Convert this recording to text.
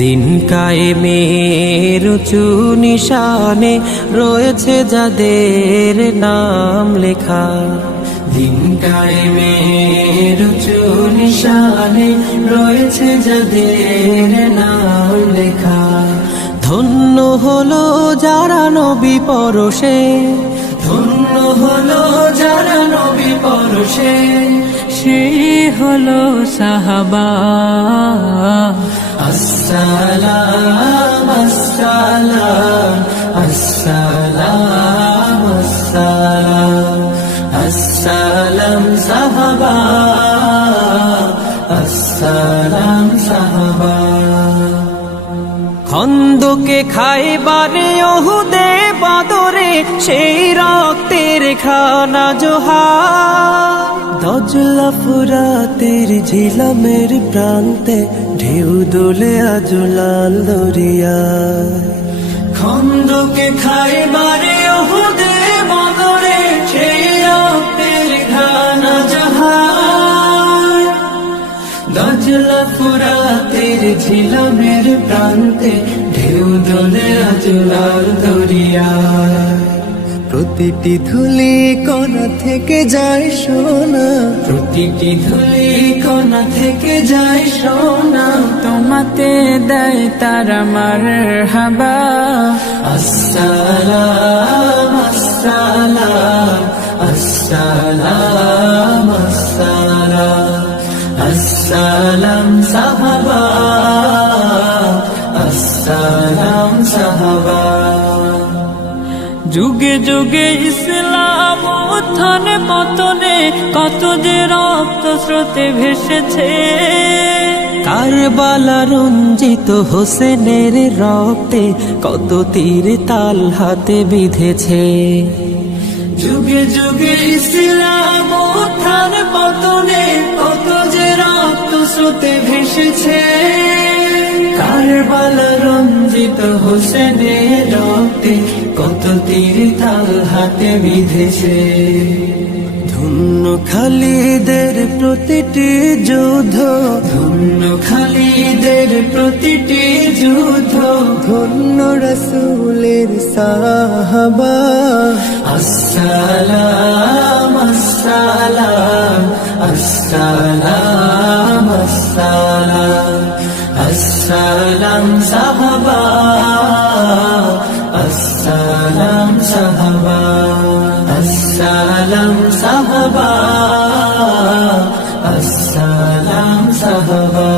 দিন কায়েমের উঁচু নিশানে রয়েছে যাদের নাম লেখা। দিন কায়েমের উঁচু নিশানে রয়েছে যাদের নাম লেখা। ধন্য হলো যারা নবী পরশে, ধন্য হলো যারা নবী পরশে, সে হলো সাহাবা। আসসালাম আসসালাম আসসালাম আসসালাম আসসালাম সাহাবা, আসসালাম সাহাবা। খন্দকে খাইবারে ওহুদে বদরে সেই রক্তের খানা জোহার। দজলা ফুরাতের ঝিলামের প্রান্তে ঢেউ দোলে আজ লাল দরিয়ায়। খন্দকে খাইবারে ওহুদে বদরে সেই রক্তের খানা জোহার। দজলা ফুরাতের ঝিলামের প্রান্তে ঢেউ দোলে আজ লাল দরিয়ায়। প্রতিটি ধুলি কণা থেকে যায় সোনা, প্রতিটি ধুলি কণা থেকে যায় সোনা। তোমাতে দেয় তারা মারহাবা। আসসালাম আসসালাম আসসালাম আসসালাম আসসালাম সাহাবা, আসসালাম সাহাবা। যুগে যুগে ইসলাম উত্থানে পতনে কত যে রক্ত স্রোতে ভেসেছে। কারবালা রঞ্জিত হোসেনের রক্তে কত তীর তাল হাতে বিঁধেছে। যুগে যুগে ইসলাম উত্থানে পতনে কত যে রক্ত স্রোতে ভেসেছে। কারবালা রঞ্জিত হোসেনের রক্তে কত তীর তাল হাতে বিঁধেছে। ধন্য খালিদের প্রতিটি যুদ্ধ, ধন্য খালিদের প্রতিটি যুদ্ধ। ধন্য রাসূলের সাহাবা। আসসালাম আসসালাম আসসালাম আসসালাম আসসালাম সাহাবা, আসসালাম সাহাবা আসসালাম সাহাবা আসসালাম সাহাবা।